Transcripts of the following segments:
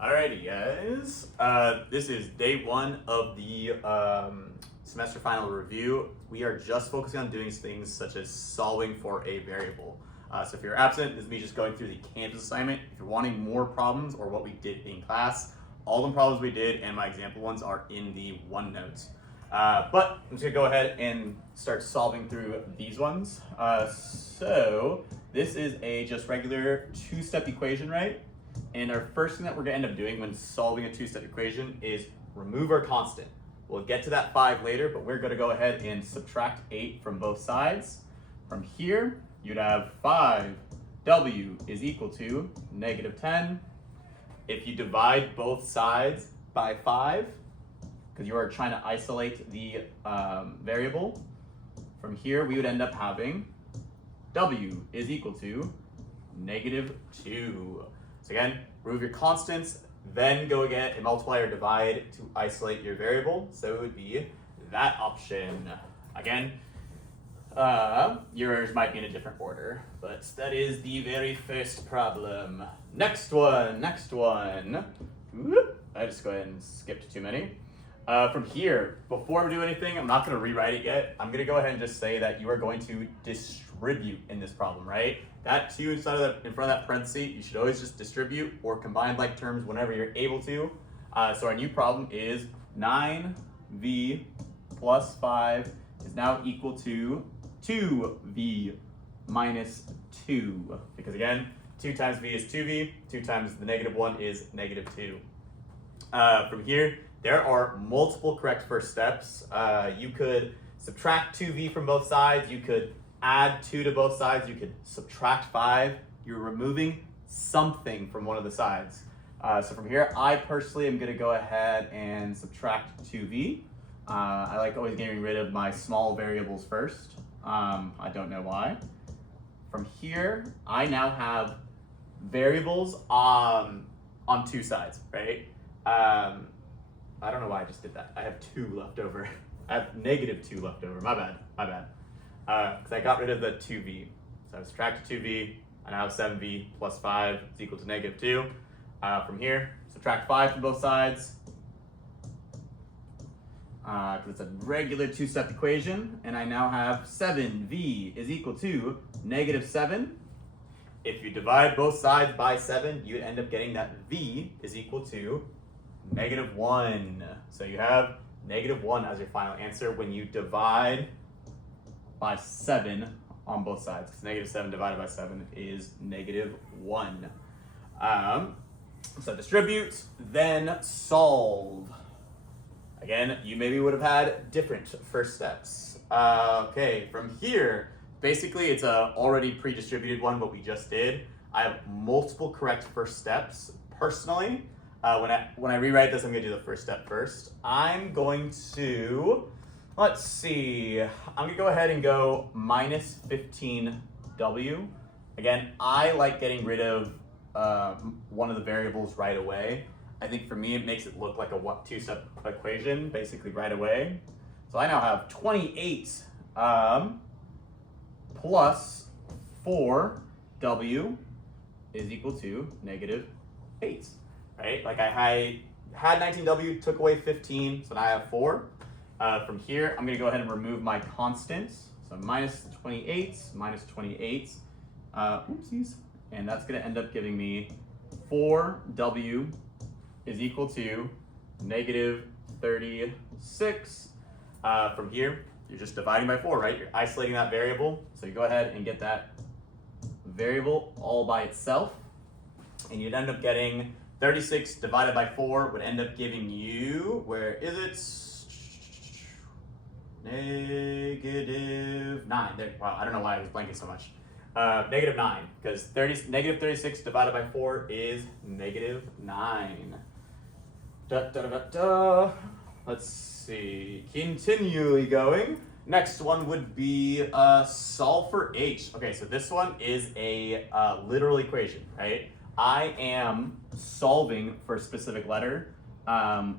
Alrighty, guys. This is day one of the semester final review. We are just focusing on doing things such as solving for a variable. So if you're absent, this is me just going through the Canvas assignment. If you're wanting more problems or what we did in class, all the problems we did and my example ones are in the OneNote. But I'm just gonna go ahead and start solving through these ones. So this is a just regular two-step equation, right? And our first thing that we're gonna end up doing when solving a two-step equation is remove our constant. We'll get to that 5 later, but we're gonna go ahead and subtract 8 from both sides. From here, you'd have 5w is equal to negative 10. If you divide both sides by 5, because you are trying to isolate the variable, from here we would end up having w is equal to negative 2. So again, remove your constants, then go get and multiply or divide to isolate your variable. So it would be that option. Again, yours might be in a different order, but that is the very first problem. Next one. Whoop, I just go ahead and skipped too many. From here, before we do anything, I'm not gonna rewrite it yet. I'm gonna go ahead and just say that you are going to distribute in this problem, right? That 2 in front of that parenthesis, you should always just distribute or combine like terms whenever you're able to. So our new problem is 9v plus 5 is now equal to 2v minus 2. Because again, 2 times v is 2v, 2 times the negative 1 is negative 2. From here, there are multiple correct first steps. You could subtract 2v from both sides. You could add 2 to both sides. You could subtract 5. You're removing something from one of the sides. So from here, I personally am going to go ahead and subtract 2v. I like always getting rid of my small variables first. I don't know why. From here, I now have variables on 2 sides, right? I don't know why I just did that. I have 2 left over. I have negative 2 left over. My bad. Because I got rid of the 2v. So I subtracted 2v. I now have 7v plus 5 is equal to negative 2. From here, subtract 5 from both sides. Because it's a regular 2-step equation. And I now have 7v is equal to negative 7. If you divide both sides by 7, you end up getting that v is equal to negative 1. So you have negative 1 as your final answer when you divide by 7 on both sides. Because negative 7 divided by 7 is negative 1. So distribute, then solve. Again, you maybe would have had different first steps. Okay, from here, basically it's a already pre-distributed one, what we just did. I have multiple correct first steps. Personally, when I rewrite this, I'm gonna do the first step first. I'm going to, let's see, I'm gonna go ahead and go minus 15w. Again, I like getting rid of one of the variables right away. I think for me, it makes it look like a 2-step equation, basically right away. So I now have 28 plus 4w is equal to negative 8. Right? Like I had 19w, took away 15, so now I have 4. From here, I'm gonna go ahead and remove my constants. So minus 28, oopsies. And that's gonna end up giving me 4w is equal to negative 36. From here, you're just dividing by 4, right? You're isolating that variable. So you go ahead and get that variable all by itself. And you'd end up getting 36 divided by 4 would end up giving you, where is it? Negative 9. There, wow, I don't know why I was blanking so much. Negative 9, because negative 36 divided by 4 is negative 9. Let's see, continually going. Next one would be solve for h. Okay, so this one is a literal equation, right? I am solving for a specific letter, and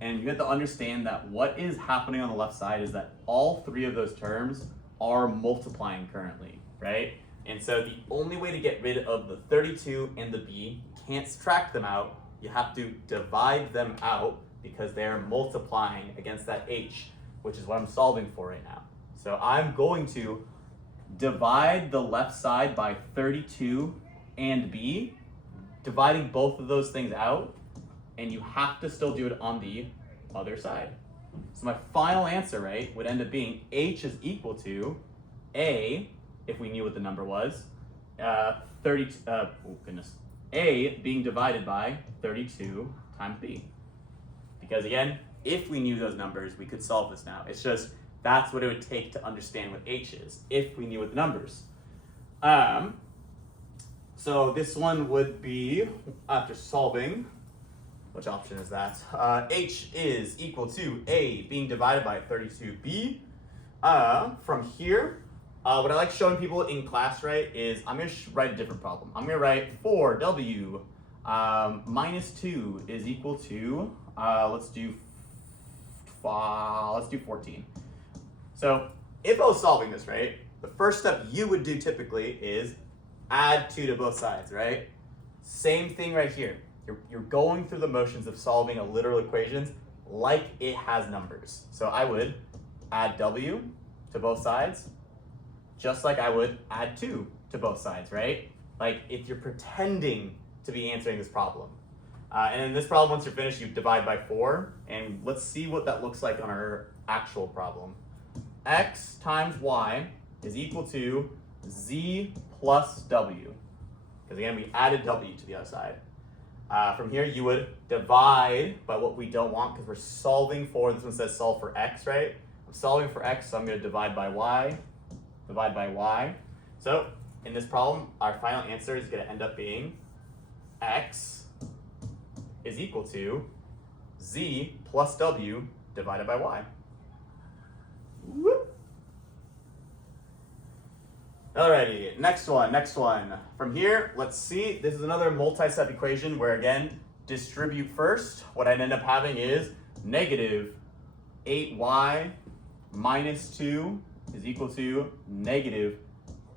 you have to understand that what is happening on the left side is that all 3 of those terms are multiplying currently, right? And so the only way to get rid of the 32 and the b, you can't subtract them out, you have to divide them out because they're multiplying against that h, which is what I'm solving for right now. So I'm going to divide the left side by 32 and b, dividing both of those things out, and you have to still do it on the other side. So my final answer, right, would end up being h is equal to a, if we knew what the number was, a being divided by 32 times b. Because again, if we knew those numbers, we could solve this now. It's just, that's what it would take to understand what h is, if we knew what the numbers. So this one would be, after solving, which option is that? H is equal to a being divided by 32b. From here, what I like showing people in class, right, is I'm going to write a different problem. I'm going to write 4w minus 2 is equal to, let's do 14. So if I was solving this, right, the first step you would do typically is add 2 to both sides, right? Same thing right here. You're going through the motions of solving a literal equations like it has numbers. So I would add w to both sides, just like I would add 2 to both sides, right? Like if you're pretending to be answering this problem. And in this problem, once you're finished, you divide by 4. And let's see what that looks like on our actual problem. X times y is equal to z plus w. Because again, we added w to the other side. From here, you would divide by what we don't want because we're solving for, this one says solve for x, right? I'm solving for x, so I'm going to divide by y. So in this problem, our final answer is going to end up being x is equal to z plus w divided by y. Whoop. Alrighty, next one. From here, let's see, this is another multi-step equation where again, distribute first. What I'd end up having is negative 8y minus 2 is equal to negative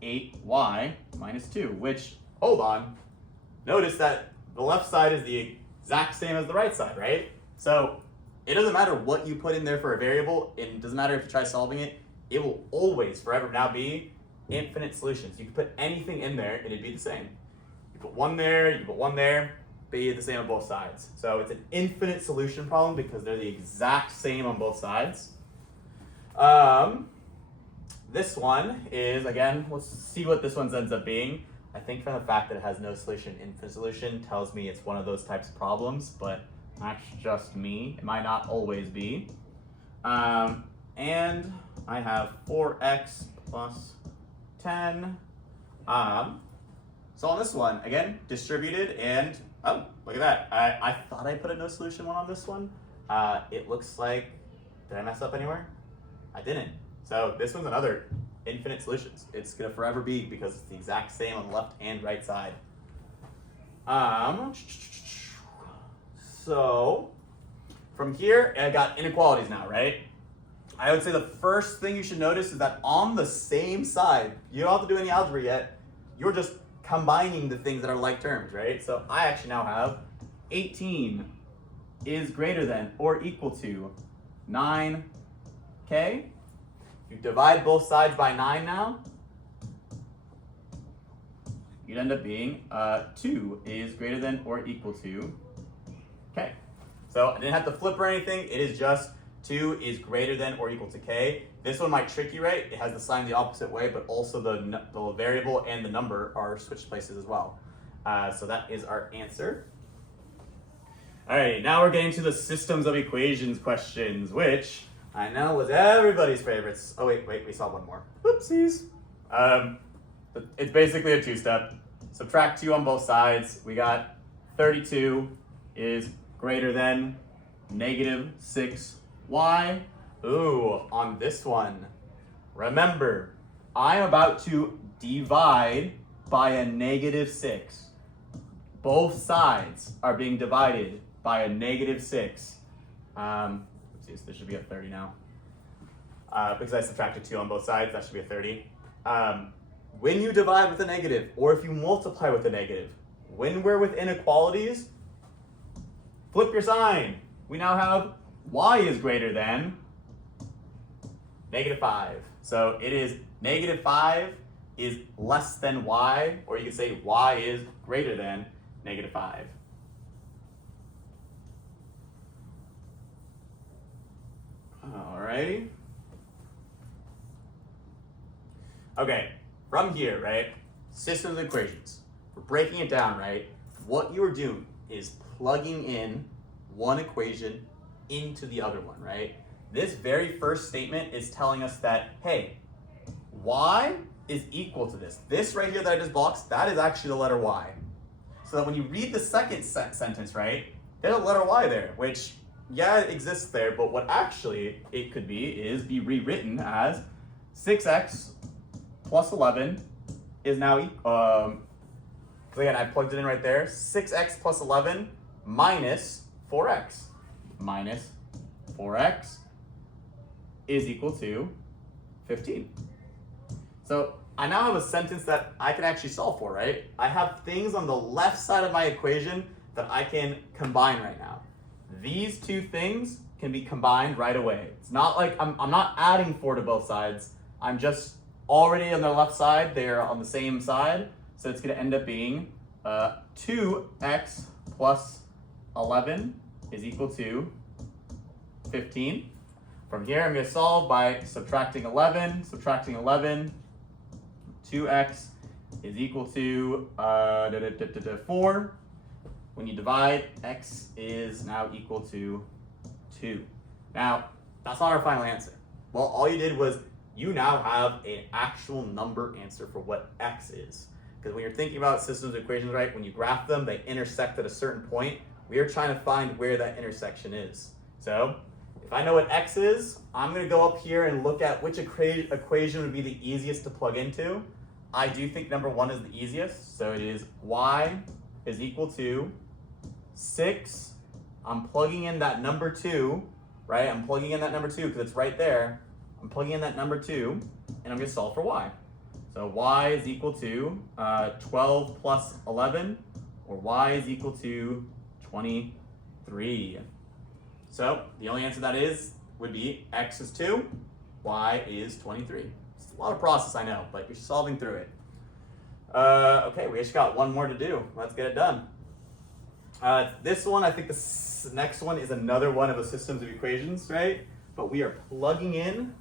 8y minus 2, which, hold on, notice that the left side is the exact same as the right side, right? So it doesn't matter what you put in there for a variable, it doesn't matter if you try solving it, it will always forever now be infinite solutions. You can put anything in there and it'd be the same. You put one there, be the same on both sides. So it's an infinite solution problem because they're the exact same on both sides. This one is, again, let's see what this one ends up being. I think from the fact that it has no solution, infinite solution tells me it's one of those types of problems, but that's just me. It might not always be. And I have 4x plus 10. So on this one, again, distributed, and oh, look at that. I thought I put a no solution one on this one. It looks like, did I mess up anywhere? I didn't. So this one's another infinite solutions. It's gonna forever be because it's the exact same on the left and right side. So from here, I got inequalities now, right? I would say the first thing you should notice is that on the same side, you don't have to do any algebra yet, you're just combining the things that are like terms, right? So I actually now have 18 is greater than or equal to 9k. You divide both sides by 9 now, you'd end up being 2 is greater than or equal to k. So I didn't have to flip or anything, it is just 2 is greater than or equal to k. This one might trick you, right? It has the sign the opposite way, but also the variable and the number are switched places as well. So that is our answer. All right, now we're getting to the systems of equations questions, which I know was everybody's favorites. Oh wait, we saw one more. Whoopsies. It's basically a two-step. Subtract 2 on both sides. We got 32 is greater than negative 6y. Ooh, on this one, remember, I'm about to divide by a negative 6. Both sides are being divided by a negative 6. Let's see, this should be a 30 now. Because I subtracted 2 on both sides, that should be a 30. When you divide with a negative, or if you multiply with a negative, when we're with inequalities, flip your sign. We now have y is greater than -5. So it is -5 is less than y, or you can say y is greater than -5. Alrighty. Okay, from here, right, systems of equations. We're breaking it down, right? What you're doing is plugging in one equation into the other one, right? This very first statement is telling us that, hey, y is equal to this. This right here that I just boxed, that is actually the letter y. So that when you read the second sentence, right, there's a letter y there, which, yeah, it exists there, but what actually it could be is be rewritten as 6x plus 11 is now, so again, I plugged it in right there, 6x plus 11 minus 4x. Minus 4x is equal to 15. So I now have a sentence that I can actually solve for, right? I have things on the left side of my equation that I can combine right now. These two things can be combined right away. It's not like I'm not adding 4 to both sides. I'm just already on the left side. They're on the same side. So it's going to end up being 2x plus 11 is equal to 15. From here, I'm going to solve by subtracting 11. Subtracting 11, 2x is equal to 4. When you divide, x is now equal to 2. Now, that's not our final answer. Well, all you did was you now have an actual number answer for what x is. Because when you're thinking about systems of equations, right, when you graph them, they intersect at a certain point. We are trying to find where that intersection is. So if I know what x is, I'm going to go up here and look at which equation would be the easiest to plug into. I do think number 1 is the easiest. So it is y is equal to 6. I'm plugging in that number 2, right? I'm plugging in that number 2 because it's right there. I'm plugging in that number 2, and I'm going to solve for y. So y is equal to 12 plus 11, or y is equal to 23. So the only answer that would be x is 2, y is 23. It's a lot of process, I know, but you're solving through it. Okay, we just got one more to do. Let's get it done. This one, I think the next one is another one of the systems of equations, right? But we are plugging in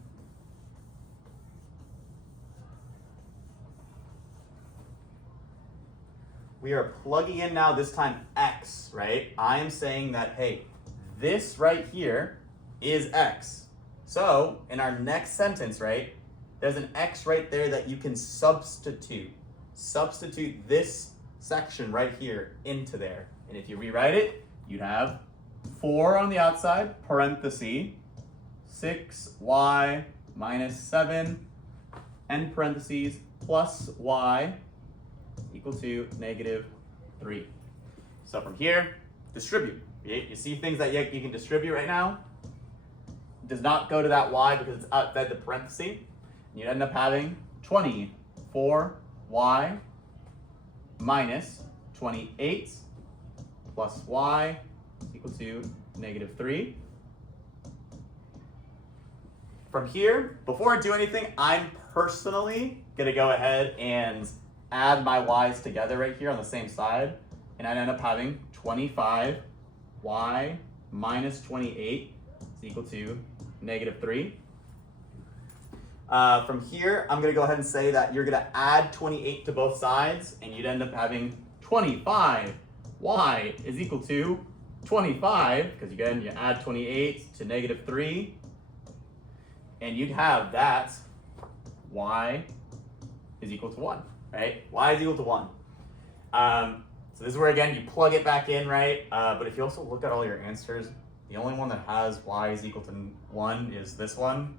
now, this time x, right? I am saying that, hey, this right here is x. So in our next sentence, right, there's an x right there that you can substitute. Substitute this section right here into there. And if you rewrite it, you'd have 4 on the outside, parenthesis, 6y minus 7, end parentheses, plus y equal to -3. So from here, distribute. You see things that you can distribute right now? It does not go to that y because it's outside the parenthesis. You end up having 24y minus 28 plus y equal to -3. From here, before I do anything, I'm personally going to go ahead and add my y's together right here on the same side, and I'd end up having 25y minus 28 is equal to -3. From here, I'm going to go ahead and say that you're going to add 28 to both sides, and you'd end up having 25y is equal to 25, because again, you add 28 to -3, and you'd have that y is equal to 1, right? Y is equal to 1. So this is where, again, you plug it back in, right? But if you also look at all your answers, the only one that has y is equal to 1 is this one.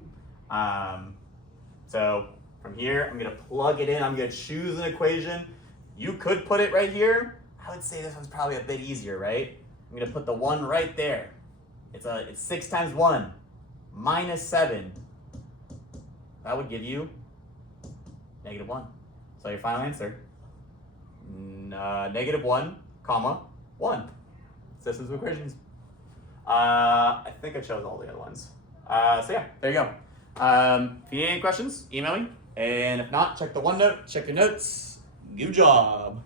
So from here, I'm going to plug it in. I'm going to choose an equation. You could put it right here. I would say this one's probably a bit easier, right? I'm going to put the 1 right there. It's 6 times 1 minus 7. That would give you -1. So your final answer, -1, comma, 1. systems of equations. I think I chose all the other ones. So yeah, there you go. If you need any questions, email me. And if not, check the OneNote, check your notes. Good job.